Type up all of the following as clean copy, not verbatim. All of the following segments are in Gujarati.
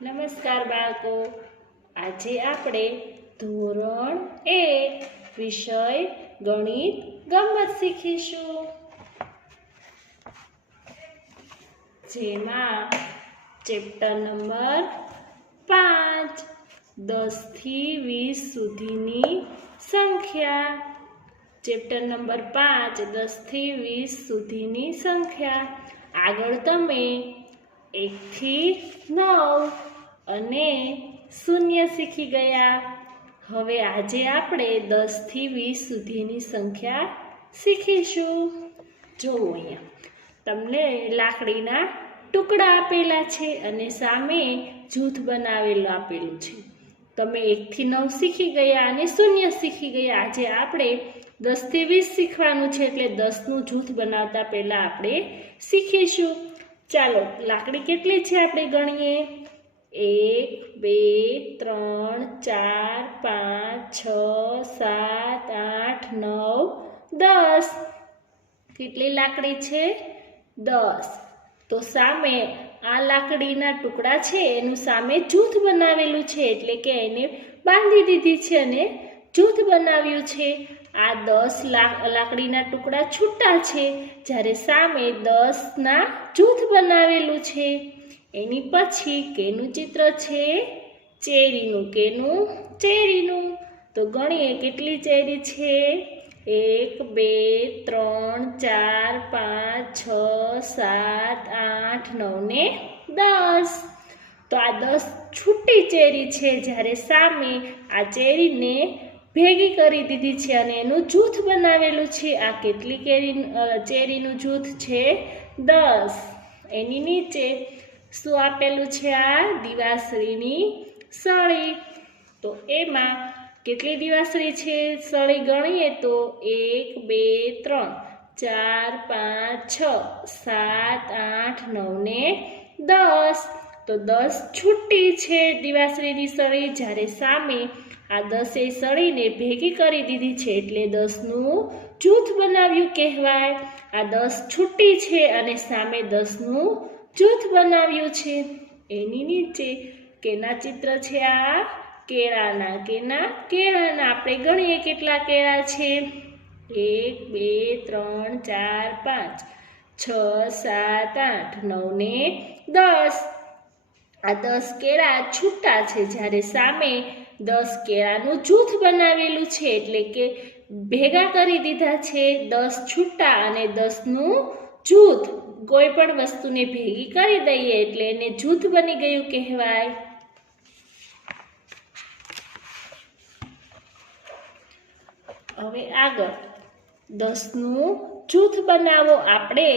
નમસ્કાર બાળકો, આજે આપણે ધોરણ 1 વિષય ગણિત ગમ્મત શીખીશું, જેમાં ચેપ્ટર નંબર 5 10 થી 20 સુધીની સંખ્યા. ચેપ્ટર નંબર 5 10 થી 20 સુધીની સંખ્યા. આગળ તમે 1 થી 9 અને 0 શીખી ગયા. હવે આજે આપણે 10 થી 20 સુધીની સંખ્યા શીખીશું. જો અહીંયા તમને લાકડીના ટુકડા આપેલા છે અને સામે જૂથ બનાવેલું આપેલું છે. તમે 1 થી 9 શીખી ગયા અને 0 શીખી ગયા. આજે આપણે 10 થી 20 શીખવાનું છે, એટલે 10નું જૂથ બનાવતા પહેલા આપણે શીખીશું. ચાલો, લાકડી કેટલી છે આપણે ગણીએ. 1 2 3 4 5 6 7 8 9 10. કેટલી લાકડી છે? 10. તો સામે આ લાકડીના ટુકડા છે એનું સામે જૂથ બનાવેલું છે, એટલે કે એને બાંધી દીધી છે અને જૂથ બનાવ્યું છે. આ 10 લાકડીના ટુકડા છૂટા છે, જ્યારે સામે 10ના જૂથ બનાવેલું છે. એની પછી કેનું ચિત્ર છે? ચેરીનું. કેનું? ચેરીનું. તો ગણીએ કેટલી ચેરી છે? 1 2 3 4 5 6 7 8 9 ને 10. તો આ 10 છૂટી ચેરી છે, જ્યારે સામે આ ચેરીને ભેગી કરી દીધી છે અને એનું જૂથ બનાવેલું છે. આ કેટલી ચેરીનું જૂથ છે? 10. એની નીચે શું આપેલું છે? આ દિવાસળીની સળી. તો એમાં કેટલી દિવાસળી છે? સળી ગણીએ તો 1 2 3 4 5 6 7 8 9 ને 10. તો 10 છૂટી છે દિવાસળીની સળી, જ્યારે સામે આ 10એ સળીને ભેગી કરી દીધી છે, એટલે 10નું જૂથ બનાવ્યું કહેવાય. આ 10 છૂટી છે અને સામે 10નું જૂથ બનાવ્યું છે. એની નીચે કેના ચિત્ર છે? આ કેળાના. કેના? કેળાના. આપણે ગણીએ કેટલા કેળા છે. 1 2 3 4 5 6 7 8 9 ને 10. આ 10 કેળા છૂટા છે, જ્યારે સામે 10 કેળાનું જૂથ બનાવેલું છે, એટલે કે ભેગા કરી દીધા છે. 10 છૂટા અને 10નું જૂથ. કોઈ પણ વસ્તુને ભેગી કરી દઈએ એટલે એને જૂથ બની ગયું કહેવાય. હવે આગળ 10નું જૂથ બનાવો. આપણે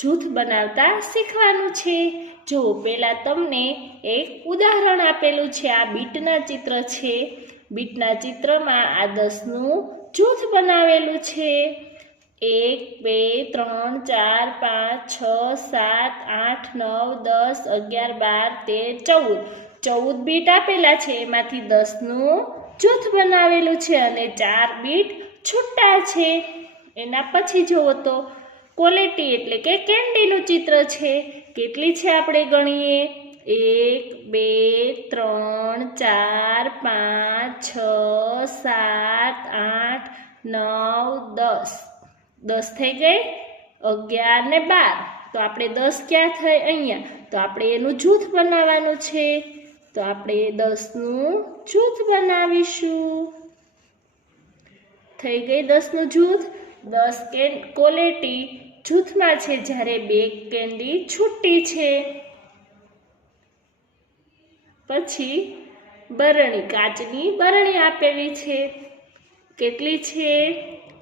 જૂથ બનાવતા શીખવાનું છે. જો પહેલા તમને એક ઉદાહરણ આપેલું છે. આ બીટના ચિત્ર છે. બીટના ચિત્રમાં આ 10નું જૂથ બનાવેલું છે. 1 2 3 4 5 6 7 8 9 10 11 12 13 14 બીટ આપેલા છે. એમાંથી 10નું જૂથ બનાવેલું છે અને 4 બીટ છૂટા છે. એના પછી જુઓ તો ક્વોલિટી એટલે કે કેન્ડીનું ચિત્ર છે. કેટલી છે આપણે ગણીએ. 1 2 3 4 5 6 7 8 9 10. 10 થઈ ગઈ. 11 ને 12. તો આપણે 10 ક્યાં થઈ? અહીંયા. તો આપણે એનું જૂથ બનાવવાનું છે. તો આપણે 10નું જૂથ બનાવીશું. થઈ ગઈ 10નું જૂથ. 10 ક્વોલિટી જૂથમાં છે, જ્યારે 2 કેન્ડી છૂટી છે. પછી બરણી. કાચની બરણી આપેલી છે. કેટલી છે?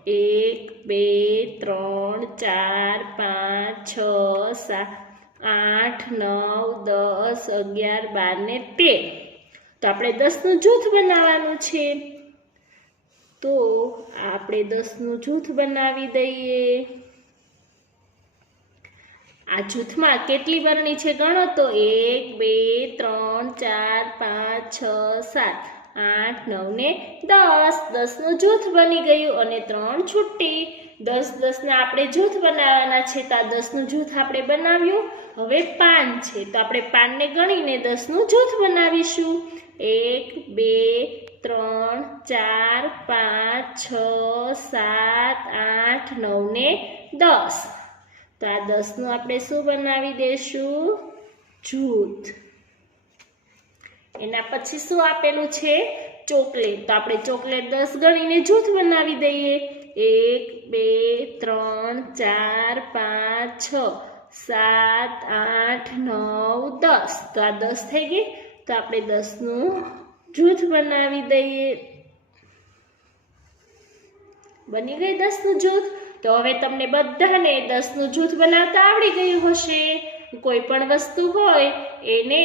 1 2 3 4 5 6 7 8 9 10 11 12 ને 13. તો આપણે 10નું જૂથ બનાવવાનું છે. તો આપણે 10નું જૂથ બનાવી દઈએ. આ જૂથમાં કેટલી બરણી છે ગણો તો. 1 2 3 4 5 6 7 8 9 ને 10. 10નું જૂથ બની ગયું અને 3 છૂટી. 10 ને આપણે જૂથ બનાવવાના છે તો આ 10નું જૂથ આપણે બનાવ્યું. હવે પાન છે તો આપણે પાનને ગણીને 10નું જૂથ બનાવીશું. 1 2 3 4 5 6 7 8 9 ને 10. તો આ 10નું આપણે શું બનાવી દઈશું? જૂથ. એના પછી શું આપેલું છે? ચોકલેટ. તો આપણે ચોકલેટ 10 ગણીને જૂથ બનાવી દઈએ. 1 2 3 4 5 6 7 8 9 10. તો આ 10 થઈ ગઈ. તો આપણે 10નું જૂથ બનાવી દઈએ. બની ગઈ 10નું જૂથ. તો હવે તમને બધાને 10નું જૂથ બનાવતા આવડી ગયું હશે. કોઈ પણ વસ્તુ હોય એને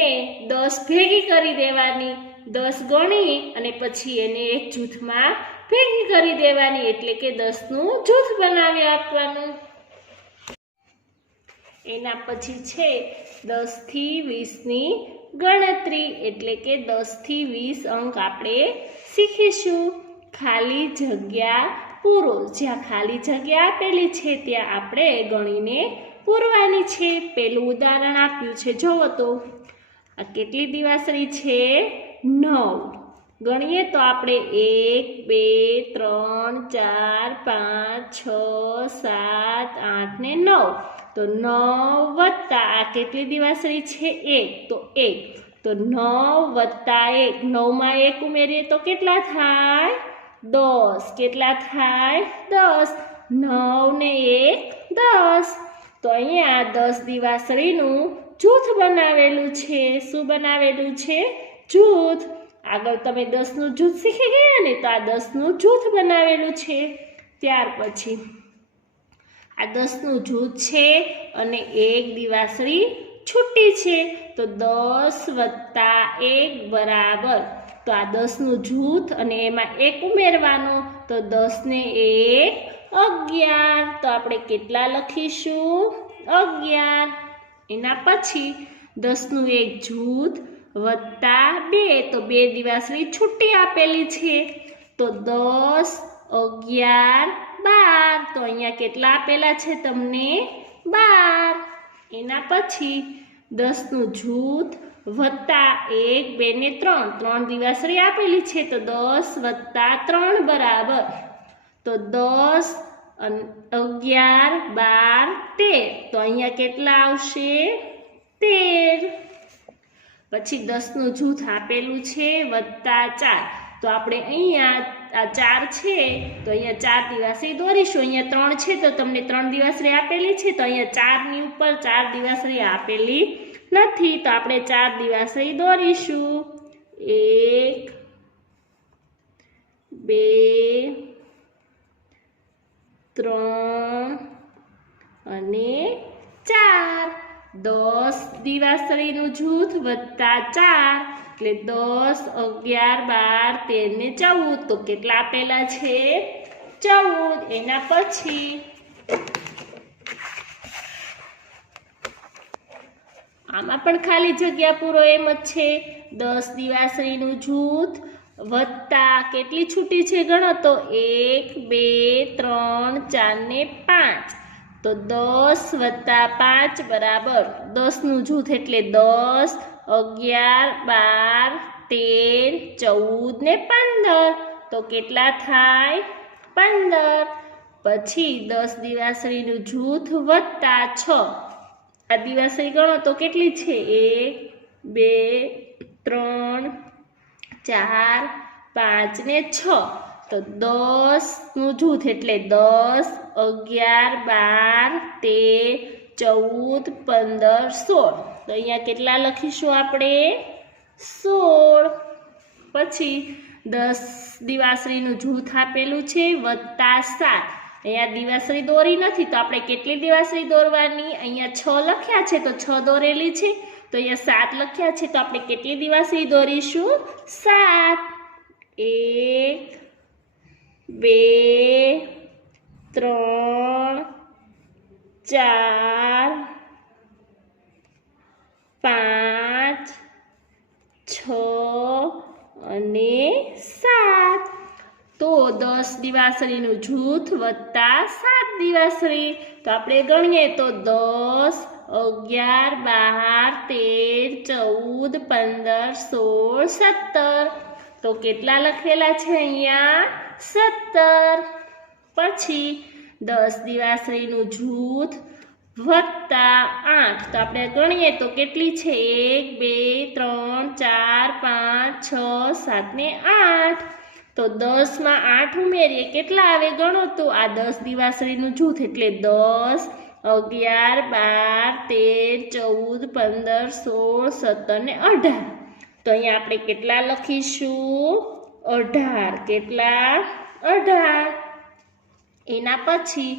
10 ભેગી કરી દેવાની, 10 ગણી અને પછી એને એક જૂથમાં ભેગી કરી દેવાની, એટલે કે 10નું જૂથ બનાવી આપવાનું. એના પછી છે 10 થી 20ની ગણતરી, એટલે કે 10 થી 20 અંક આપણે શીખીશું. ખાલી જગ્યા પૂરો. જ્યાં ખાલી જગ્યા આપેલી છે ત્યાં આપણે ગણીને પૂરવાની છે. પેલું ઉદાહરણ આપ્યું છે, જોવો તો આ કેટલી દિવાસળી છે? 9. ગણીએ તો આપણે 1 2 3 4 5 6 7 8 ને 9. તો 9 વત્તા આ કેટલી દિવાસળી છે? 1. તો 1. તો 9 વત્તા 1, 9માં 1 ઉમેરીએ તો કેટલા થાય? 10. કેટલા થાય? 10. 9 ને 1 10. તો અહીંયા 10 દિવાસળીનું જૂથ બનાવેલું છે. શું બનાવેલું છે? જૂથ. આગળ તમે 10નું જૂથ શીખી ગયા ને, તો આ 10નું જૂથ બનાવેલું છે. ત્યાર પછી આ 10નું જૂથ છે અને એક દિવાસળી છૂટી છે. તો 10 વત્તા 1 બરાબર. તો આ 10નું જૂથ અને એમાં 1 ઉમેરવાનો. તો 10 ને 1 11. તો આપણે કેટલા લખીશું? 11. એના પછી 10નું એક જૂથ વત્તા 2. તો 2 દિવાસળી છૂટી આપેલી છે. તો 10 11 12. તો અહીંયા કેટલા આપેલા છે તમને? 12. એના પછી 10નું જૂથ વત્તા 1 2 ને 3. 3 દિવાસળી આપેલી છે. તો 10 વત્તા 3 બરાબર. તો 10 11 12 13. તો અહીંયા કેટલા આવશે? 13. પછી 10નું જૂથ આપેલું છે વત્તા 4. તો આપણે અહીંયા આ 4 છે તો અહીંયા 4 દિવાસળી દોરીશું. અહીંયા 3 છે તો તમને 3 દિવાસળી આપેલી છે. તો અહીંયા 4ની ઉપર 4 દિવાસળી આપેલી નથી. તો આપણે 4 દિવાસળી દોરીશું. 1 2 3 અને 4. 10 દિવાસળીનું જૂથ વત્તા 4 એટલે 10 11 12 13 ને 14. તો કેટલા આપેલા છે? 14. એના પછી આમાં પણ ખાલી જગ્યા પૂરો એમ જ છે. 10 દિવાસળીનું જૂથ વત્તા કેટલી છૂટી છે ગણો તો 1 2 3 4 ને 5. તો 10 વત્તા 5 બરાબર 10નું જૂથ એટલે 10 11 12 13 14 ને 15. તો કેટલા થાય? 15. પછી 10 દિવાસળીનું જૂથ વત્તા 6. આ દિવાસળી ગણો તો કેટલી છે? 1 2 3 4 5 ને 6. તો 10નું જૂથ એટલે 10 11 12 13 14 15 16. તો અહીંયા કેટલા લખીશું આપણે? 16. પછી 10 દિવાસળીનું જૂથ આપેલું છે વત્તા 7. અહીંયા દિવાસળી દોરી નથી તો આપણે કેટલી દિવાસળી દોરવાની? અહીંયા 6 લખ્યા છે તો 6 દોરેલી છે. તો અહીંયા 7 લખ્યા છે તો આપણે કેટલી દિવાસળી દોરીશું? 7. 1 2 3 4 5 6 અને 7. તો 10 દિવાસળીનું જૂથ વત્તા 7 દિવાસળી. તો આપણે ગણીએ તો 10, 11, 12, 13, 14, 15, 16, 17. તો કેટલા લખેલા છે અહીંયા? 17. પછી 10 દિવાસળીનું જૂથ વત્તા 8. તો આપણે ગણીએ તો કેટલી છે? 1, 2, 3, 4, 5, 6, 7 ને 8. તો 10 માં 8 ઉમેરીએ કેટલા આવે ગણો તો? આ 10 દિવાસળીનું જૂથ એટલે 10, 11, 12, 13, 14, 15, 16, 17 ને 18. તો અહીંયા આપણે કેટલા લખીશું? 18. કેટલા? 18. એના પછી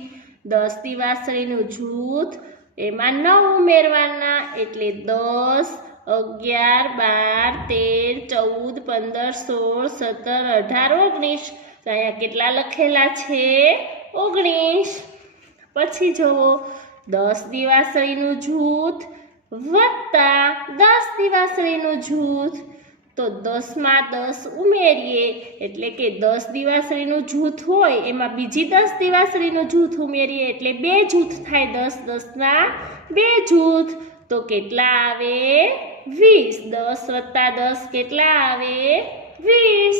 10 દિવાસળીનું જૂથ એમાં 9 ઉમેરવાના એટલે 10, 11, 12, 13, 14, 15, 16, 17, 18, 19. તો અહીંયા કેટલા લખેલા છે? 19. પછી જુઓ 10 દિવાસળીનું જૂથ વત્તા 10 દિવાસળીનું જૂથ. તો 10 માં 10 ઉમેરીએ એટલે કે 10 દિવાસળીનું જૂથ હોય એમાં બીજી 10 દિવાસળીનું જૂથ ઉમેરીએ એટલે 2 જૂથ થાય. 10 10ના 2 જૂથ. તો કેટલા આવે? 20. 10 વત્તા 10 કેટલા આવે? 20.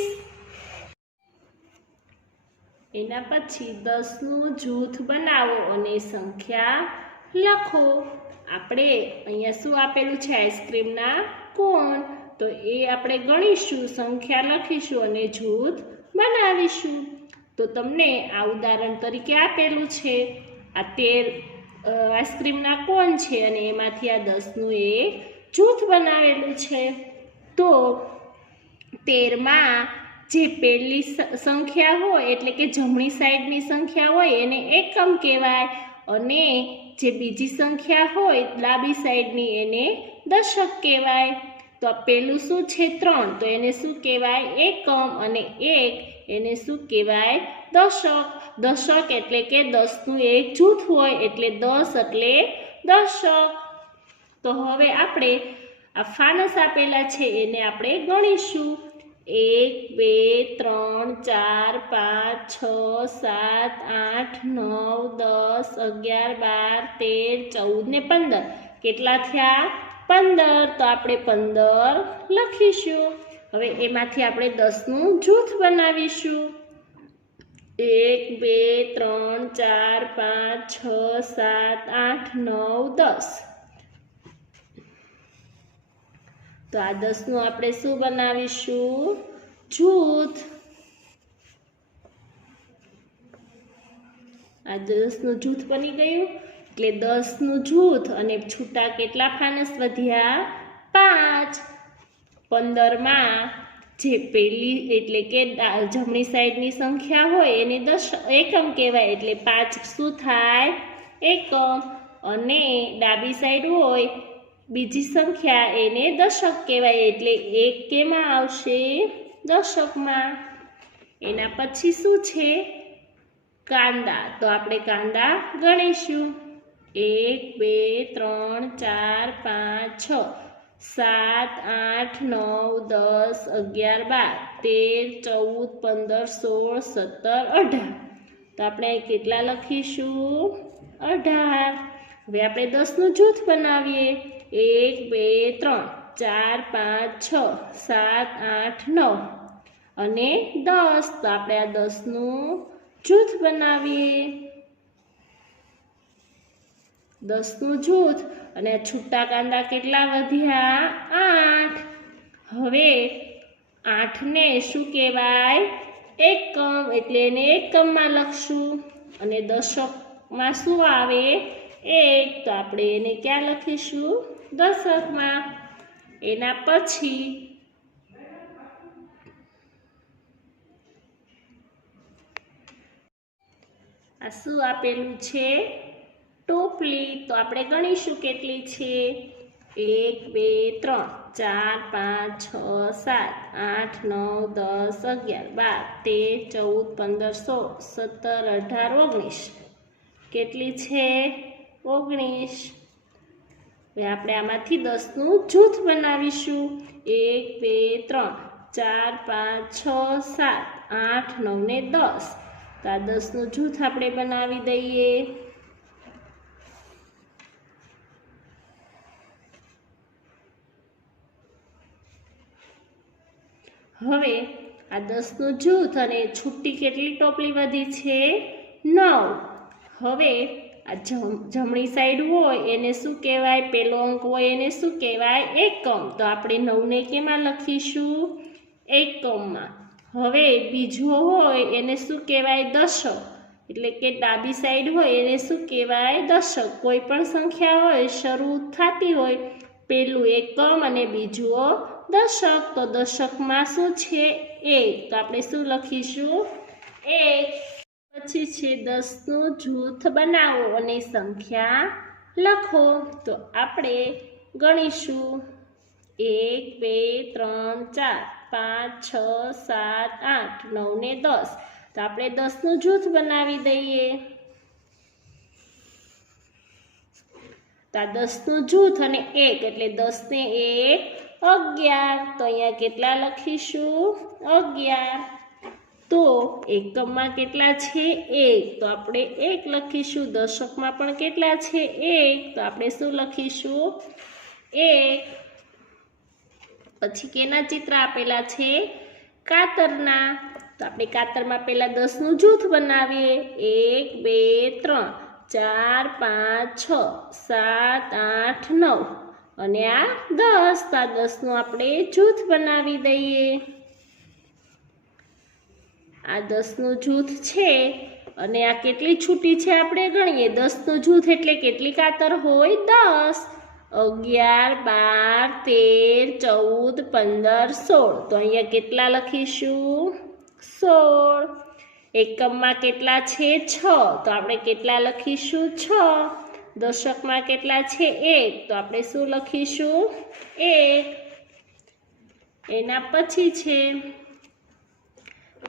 એના પછી 10નું જૂથ બનાવો અને સંખ્યા લખો. આપણે અહીંયા શું આપેલું છે? આઈસ્ક્રીમના કોન. તો એ આપણે ગણીશું, સંખ્યા લખીશું અને જૂથ બનાવીશું. તો તમને આ ઉદાહરણ તરીકે આપેલું છે. આ 13 આઈસ્ક્રીમના કોન છે અને એમાંથી આ 10નું એક જૂથ બનાવેલું છે. તો 13માં જે પહેલી સંખ્યા હોય એટલે કે જમણી સાઈડની સંખ્યા હોય એને એકમ કહેવાય અને જે બીજી સંખ્યા હોય ડાબી સાઈડની એને દશક કહેવાય. તો પહેલું શું છે? 3. તો એને શું કહેવાય? એકમ. અને 1 એને શું કહેવાય? દશક. દશક એટલે કે 10નું એક જૂથ હોય એટલે 10 એટલે દશક. તો હવે આપણે આ ફાનસ આપેલા છે એને આપણે ગણીશું. 1, 2, 3, 4, 5, 6, 7, 8, 9, 10, 11, 12, 13, 14 ને 15. કેટલા થયા? 15. તો આપણે 15 લખીશું. હવે એમાંથી આપણે 10નું જૂથ બનાવીશું. 1, 2, 3, 4, 5, 6, 7, 8, 9, 10. તો આ 10નું આપણે શું બનાવીશું? જૂથ. આ 10નું જૂથ બની ગયું એટલે 10નું જૂથ અને છૂટા કેટલા ફાનસ વધ્યા? 5. 15માં જે પહેલી એટલે કે જમણી સાઈડની સંખ્યા હોય એને એકમ કહેવાય એટલે 5 શું થાય? એકમ. અને ડાબી સાઈડ હોય બીજી સંખ્યા એને દશક કહેવાય એટલે 1 કેમાં આવશે? દશકમાં. એના પછી શું છે? કાંદા. તો આપણે કાંદા ગણીશું. 1, 2, 3, 4, 5, 6, 7, 8, 9, 10, 11, 12, 13, 14, 15, 16, 17, 18. તો આપણે કેટલા લખીશું? 18. હવે આપણે 10નું જૂથ બનાવીએ. 1, 2, 3, 4, 5, 6, 7, 8, 9 અને 10. તો આપણે આ 10નું જૂથ બનાવીએ. 10નું જૂથ અને છૂટા કાંદા કેટલા વધ્યા? 8. હવે 8ને શું કહેવાય? એકમ. એટલે એને એકમમાં લખશું અને દશકમાં શું આવે? 1. તો આપણે એને ક્યાં લખીશું? દશકમાં. એના પછી આ શું આપેલું છે? ટોપલી. તો આપણે ગણીશું કેટલી છે? 1, 2, 3, 4, 5, 6, 7, 8, 9, 10, 11, 12, 13, 14, 15, 16, 17, 18, 19. કેટલી છે? 19. હવે આપણે આમાંથી 10નું જૂથ બનાવીશું. 1, 2, 3, 4, 5, 6, 8 9 ને 10 તો આ 10નું જૂથ આપણે બનાવી દઈએ. હવે આ 10નું જૂથ અને છૂટી કેટલી ટોપલી વધી છે? 9. હવે આ જમણી સાઈડ હોય એને શું કહેવાય? પેલો અંક હોય એને શું કહેવાય? એકમ. તો આપણે 9 ને કેમાં લખીશું? એકમમાં. હવે બીજો હોય એને શું કહેવાય? દશક. એટલે કે ડાબી સાઈડ હોય એને શું કહેવાય? દશક. કોઈ પણ સંખ્યા હોય શરૂ થતી હોય પેલું એકમ અને બીજું દશક, તો દશકમાં શું છે? 1. તો આપણે શું લખીશું? 1. પછી છે 10નું જૂથ બનાવો અને સંખ્યા લખો. તો આપણે ગણીશું 1 2 3 4 5 6 7 8 9 ને 10. તો આપણે 10નું જૂથ બનાવી દઈએ. તો આ 10નું જૂથ અને 1 એટલે 10 ને 1 11. તો અહીંયા કેટલા લખીશું? 11. તો એકમમાં કેટલા છે? 1. તો આપણે 1 લખીશું. દશકમાં પણ કેટલા છે? 1. તો આપણે શું લખીશું? 1. પછી કેના ચિત્ર આપેલા છે? કાતરના. તો આપણે કાતરમાં પહેલા 10નું જૂથ બનાવીએ. 1 2 3 4 5 6 7 8 9 અને આ 10. તો આ 10નું આપણે જૂથ બનાવી દઈએ. આ 10નું જૂથ છે અને આ કેટલી છૂટી છે આપણે ગણીએ. 10નું જૂથ એટલે કેટલી કાતર હોય? 10. 11 12 13 14 15 16. તો અહીંયા કેટલા લખીશું? 16. એકમમાં કેટલા છે? 6. તો આપણે કેટલા લખીશું? 6. દશકમાં કેટલા છે? 1. તો આપણે શું લખીશું? 1. એના પછી છે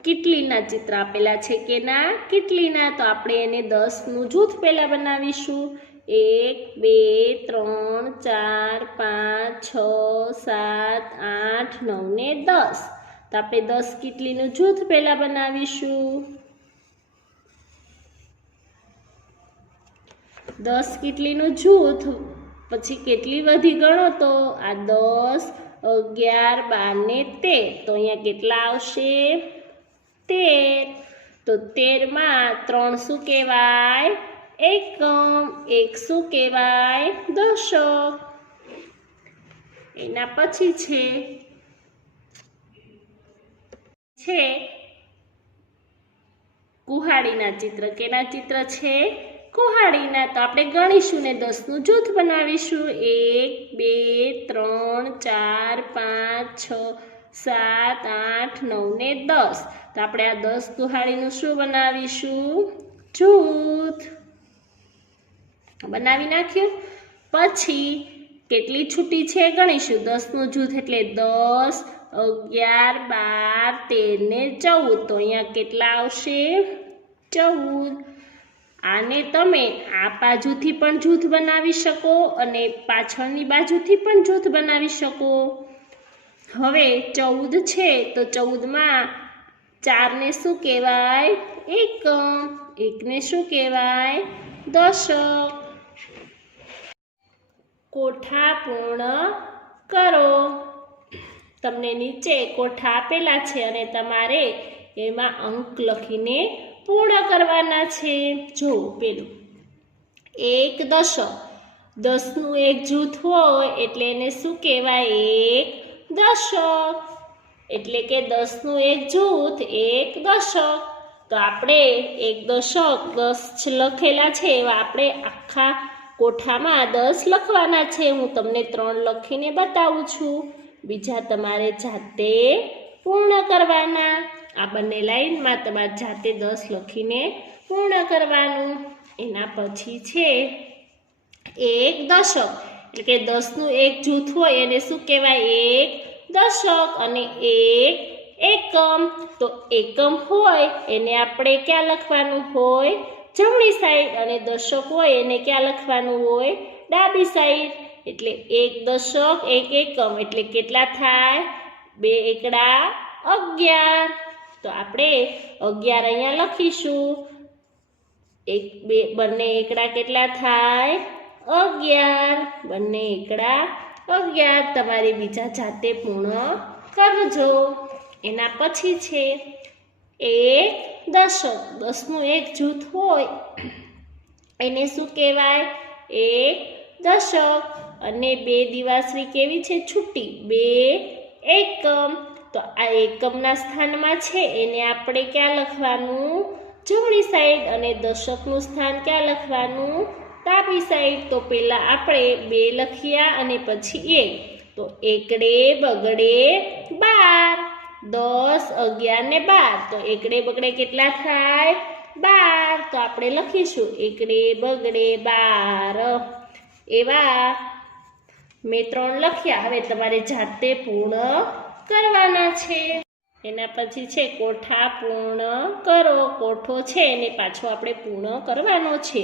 કીટલીના ચિત્ર આપેલા છે. કેના? કીટલીના. તો આપણે એને 10નું જૂથ પહેલા બનાવીશું. 1 2 3 4 5 6 7 8 9 ને 10. તો આપણે 10 કીટલીનું જૂથ પહેલા બનાવીશું. 10 કીટલીનું જૂથ પછી કેટલી વધી ગણો તો આ 10 11 12 ને 13. તો અહીંયા કેટલા આવશે? 13. તો 13માં 3 શું કહેવાય? એકમ. 1 શું કહેવાય? દશક. એના પછી છે કુહાડીના ચિત્ર. કેના ચિત્ર છે? કુહાડીના. તો આપણે ગણીશું ને 10નું જૂથ બનાવીશું. 1 2 3 4 5 6 7 8 9 ને 10. તો આપણે આ 10 કુહાડીનું શું બનાવીશું? જૂથ બનાવી નાખ્યું. પછી કેટલી છૂટી છે ગણીશું. 10નું જૂથ એટલે 10 11 12 13 ને 14. તો અહીંયા કેટલા આવશે? 14. આને તમે આ બાજુથી પણ જૂથ બનાવી શકો અને પાછળની બાજુથી પણ જૂથ બનાવી શકો. હવે 14 છે તો 14માં 4 ને શું કહેવાય? એકમ. 1 ને શું કહેવાય? દશક. કોઠા પૂર્ણ કરો. તમને નીચે કોઠા આપેલા છે અને તમારે એમાં અંક લખીને પૂર્ણ કરવાના છે. જો પેલું 1 દશક. 10નું એક જૂથ હોય એટલે એને શું કહેવાય? 1 દશક. એટલે કે 10નું એક જૂથ 1 દશક. તો આપણે 1 દશક 10 લખેલા છે એવા આપણે આખા કોઠામાં 10 લખવાના છે. હું તમને 3 લખીને બતાવું છું. બીજા તમારે જાતે પૂર્ણ કરવાના. આ બંને લાઈનમાં તમારે જાતે 10 લખીને પૂર્ણ કરવાનું. એના પછી છે 1 દશક. એટલે કે 10નું એક જૂથ હોય એને શું કહેવાય? 1 દશક. અને 1 એકમ. તો એકમ હોય એને આપણે ક્યાં લખવાનું હોય? જમણી સાઈડ. અને દશક હોય એને ક્યાં લખવાનું હોય? ડાબી સાઈડ. એટલે 1 દશક 1 એકમ એટલે કેટલા થાય? 2 એકડા 11. તો આપણે 11 અહીંયા લખીશું. બંને એકડા કેટલા થાય? 11. બંને એકડા 11. તમારે બીજા જાતે પૂર્ણ કરજો. એના પછી છે એક દશક. 10નું એક જૂથ હોય એને શું કહેવાય? એક દશક. અને 2 દિવાસળી કેવી છે? છૂટી. 2 એકમ. તો આ એકમના સ્થાનમાં છે એને આપણે ક્યાં લખવાનું? જમણી સાઈડ. અને દશકનું સ્થાન ક્યાં લખવાનું? ડાબી સાઈડ. તો પહેલા આપણે 2 લખ્યા અને પછી 1. તો એકડે બગડે 12. 10, 11 ને 12. તો એકડે બગડે કેટલા થાય? 12. તો આપણે લખીશું એકડે બગડે 12. એવા મેં 3 લખ્યા. હવે તમારે જાતે પૂર્ણ કરવાના છે. એના પછી છે કોઠા પૂર્ણ કરો. કોઠો છે એને પાછો આપણે પૂર્ણ કરવાનો છે.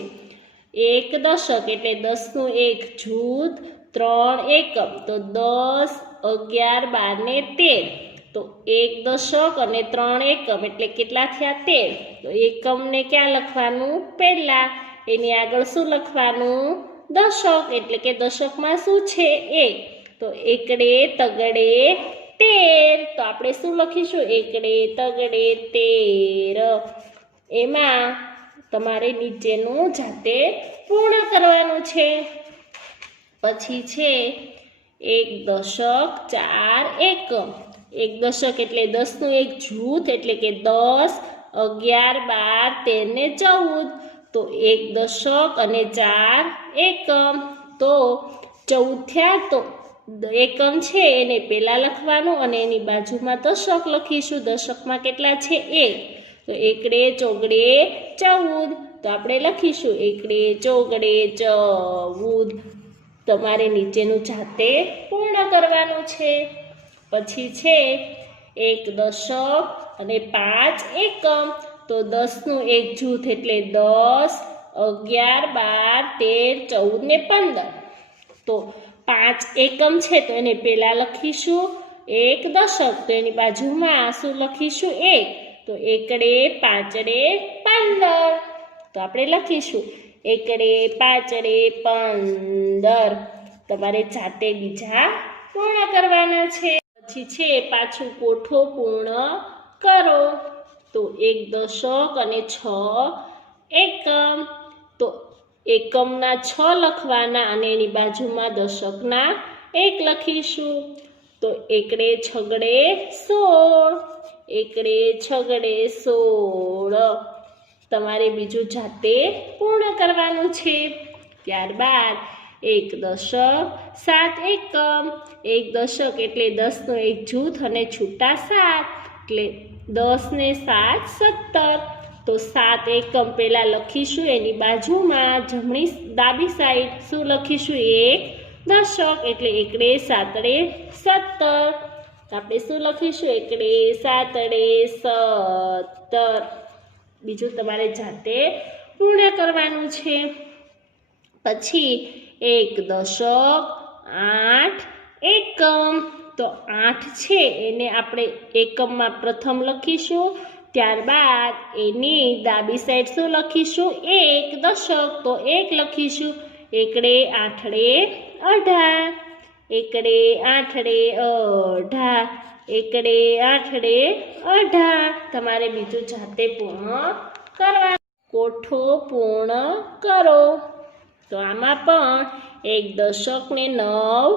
એક દશક એટલે 10નું એક જૂથ. 3 એકમ તો 10, 11, 12 ને 13. તો એક દશક અને 3 એકમ એટલે કેટલા થયા? 13. તો એકમને ક્યાં લખવાનું? પહેલા. એની આગળ શું લખવાનું? દશક. એટલે કે દશકમાં શું છે? 1. તો એકડે તગડે 13. તો આપણે શું લખીશું? એકડે તગડે 13. એમાં તમારે નીચેનું જાતે પૂર્ણ કરવાનું છે. પછી છે એક દશક 4 એકમ. એક દશક એટલે 10નું એક જૂથ એટલે કે 10, 11, 12, 13 ને 14. તો એક દશક અને 4 એકમ. તો 14 થયા. તો એકમ છે એને પહેલા લખવાનું અને એની બાજુમાં દશક લખીશું. દશકમાં કેટલા છે? 1. તો એકડે ચોગડે 14. તો આપણે લખીશું એકડે ચોગડે 14. તમારે નીચેનું જાતે પૂર્ણ કરવાનું છે. પછી છે એક દશક અને 5 એકમ. તો 10નું એક જૂથ એટલે 10, 11, 12, 13, 14 ને 15. તો 5 એકમ છે તો એને પહેલા લખીશું એક દશક. તો એની બાજુમાં શું લખીશું? 1. તો એકડે પાંચડે 15. તો આપણે લખીશું એકડે પાંચડે 15. તમારે જાતે બીજા પૂર્ણ કરવાના છે. પછી છે પાછું કોઠો પૂર્ણ કરો. તો એક દશક અને 6 એકમ. તો એકમના 6 લખવાના અને એની બાજુમાં દશકના 1 લખીશું. તો એકડે છગડે 16. એકડે છગડે 16. તમારે બીજું જાતે પૂર્ણ કરવાનું છે. ત્યારબાદ એક દશક 7 એકમ. એક દશક એટલે 10નું એક જૂથ અને છૂટા 7 એટલે 10 ને 7, 17. તો 7 એકમ પહેલા લખીશું. એની બાજુમાં ડાબી સાઈડ શું લખીશું? 1 દશક એટલે એકડે સાતડે 17. આપણે શું લખીશું? એકડે સાતડે 17. બીજું તમારે જાતે પૂર્ણ કરવાનું છે. પછી એક દશક 8 એકમ. તો 8 છે એને આપણે એકમમાં પ્રથમ લખીશું. ત્યારબાદ એની ડાબી સાઈડ શું લખીશું? 1 દશક. તો 1 લખીશું. એકડે આઠડે 18. એકડે આઠડે 18. એકડે આઠડે 18. તમારે બીજું જાતે પૂર્ણ કરવાનું. કોઠો પૂર્ણ કરો. તો આમાં પણ એક દશક ને 9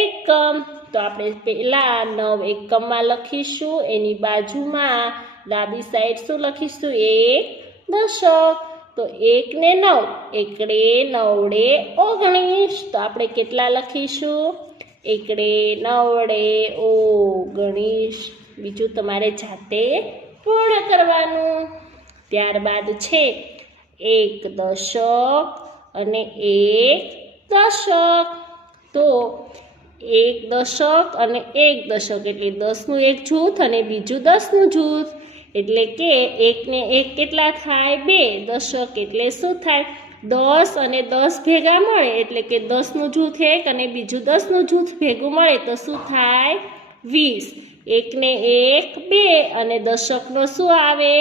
એકમ. તો આપણે પહેલા 9 એકમમાં લખીશું. એની બાજુમાં ડાબી સાઈડ શું લખીશું? 1 દશક. તો 1 ને 9 એકડે 9ડે 19. તો આપણે કેટલા લખીશું? એકડે 9ડે 19. બીજું તમારે જાતે પૂર્ણ કરવાનું. ત્યારબાદ છે એક દશક અને 1 દશક. તો 1 દશક અને 1 દશક એટલે 10નું એક જૂથ અને બીજું 10નું જૂથ. એટલે કે 1 ને 1 કેટલા થાય? 2 દશક. એટલે શું થાય? 10 અને 10 ભેગા મળે એટલે કે 10નું જૂથ 1 અને બીજું 10નું જૂથ ભેગું મળે તો શું થાય? 20. એકને એક 2 અને દશકનો શું આવે?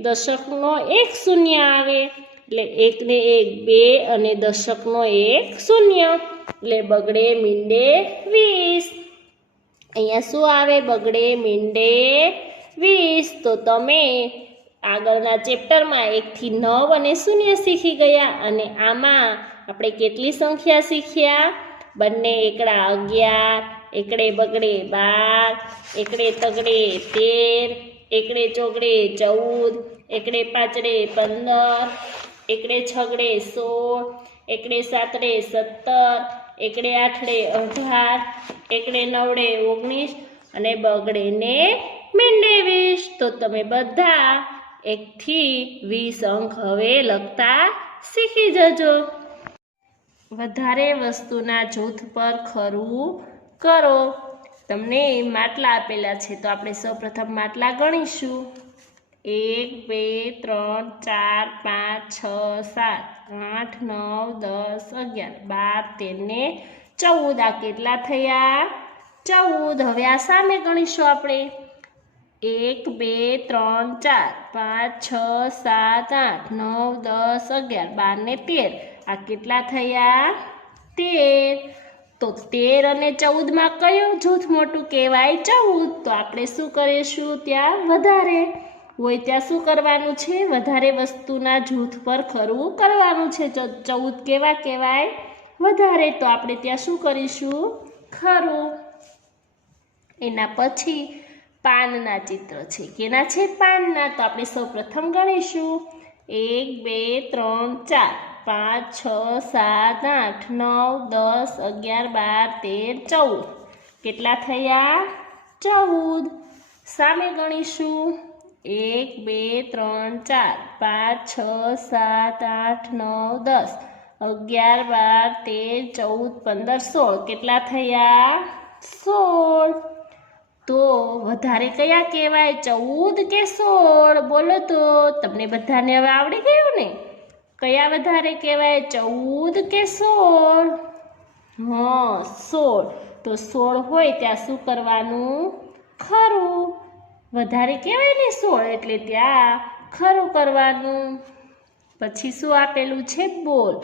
દશકનો 1 શૂન્ય આવે. એટલે એકને એક 2 અને દશકનો 1 શૂન્ય. એટલે બગડે મીંડે 20. અહીંયા શું આવે? બગડે મીંડે 20. તો તમે આગળના ચેપ્ટરમાં 1 થી 9 અને 0 શીખી ગયા. અને આમાં આપણે કેટલી સંખ્યા શીખ્યા? બંને એકડા 11, એકડે બગડે 12, એકડે તગડે 13, એકડે ચોગડે 14, એકડે પાંચડે 15, એકડે છગડે 16, એકડે સાતડે 17, એકડે આઠડે 18, એકડે નવડે 19 અને બગડે ને મીંડે 20. તો તમે બધા 1 થી 20 અંક હવે લખતા શીખી જજો. વધારે વસ્તુના જૂથ પર ખરું કરો. તમને માટલા આપેલા છે તો આપણે સૌપ્રથમ માટલા ગણીશું. 1 2 3 4 5 6 7 8 9 10 11 12 13 ને 14. આ કેટલા થયા? 14. હવે આ સામે ગણીશું આપણે. 1 2 3 4 5 6 7 8 9 10 11 12 ને 13. આ કેટલા થયા? 13. તો 13 અને 14માં કયું જૂથ મોટું કહેવાય? 14. તો આપણે શું કરીશું? ત્યાં વધારે હોય ત્યાં શું કરવાનું છે? વધારે વસ્તુના જૂથ પર ખરું કરવાનું છે. 14 કેવા કહેવાય? વધારે. તો આપણે ત્યાં શું કરીશું? ખરું. એના પછી પાનના ચિત્ર છે. કેના છે? પાનના. તો આપણે સૌપ્રથમ ગણીશું. 1 2 3 4 5 6 7 8 9 10 11 12 13 14. કેટલા થયા? 14. સામે ગણીશું. 1 2 3 4 5 6 7 8 9 10 11 12 13 14 15 16. કેટલા થયા? 16. તો વધારે કયા કહેવાય? 14 કે 16? બોલો તો. તમને બધાને હવે આવડી ગયું ને? કયા વધારે કહેવાય? 14 કે 16? હા, 16. તો 16 હોય ત્યાં શું કરવાનું? ખરું. વધારે કહેવાય ને 16 એટલે ત્યાં ખરું કરવાનું. પછી શું આપેલું છે? બોલ.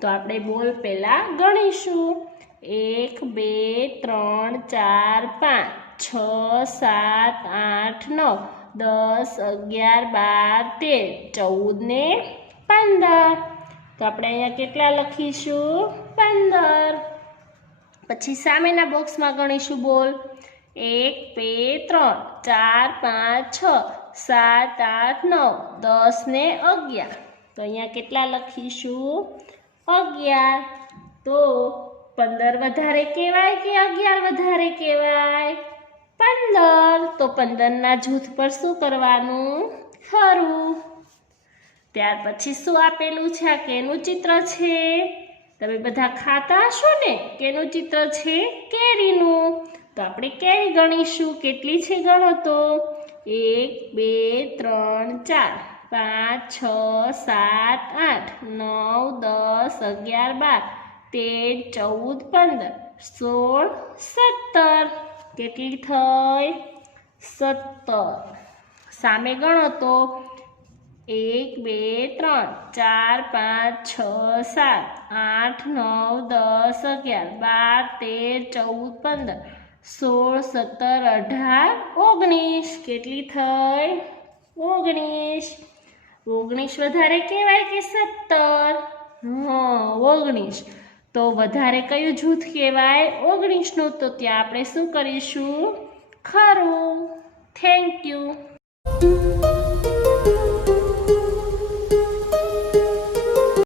તો આપણે બોલ પહેલા ગણીશું. 1 2 3 4 5 6 7 8 9 10 11 12 13 14 ને 15. તો આપણે અહીંયા કેટલા લખીશું? 15. પછી સામેના બોક્સમાં ગણીશું. બોલ. 1 2 3 4 5 6 7 8 9 10 ને 11. તો અહીંયા કેટલા લખીશું? 11. તો 15 વધારે કહેવાય કે 11 વધારે કહેવાય? 15. તો 15ના જૂથ પર શું કરવાનું? ખરું. ત્યાર પછી શું આપેલું છે? આ કેનું ચિત્ર છે? તમે બધા ખાતા હશો ને? કેનું ચિત્ર છે? કેરીનું. તો આપણે કેરી ગણીશું. કેટલી છે? ગણો તો. 1 2 3 4 5 6 7 8 9 10 11 12 13 14 15 16 17. કેટલી થઈ? 17. સામે ગણો તો. 1 2 3 4 5 6 7 8 9 10 11 12 13 14 15 16 17 18 19. કેટલી થઈ? 19. 19 વધારે કહેવાય કે 17? હા, 19. તો વધારે કયું જૂથ કહેવાય? 19નું. તો ત્યાં આપણે શું કરીશું? ખરું. Thank you.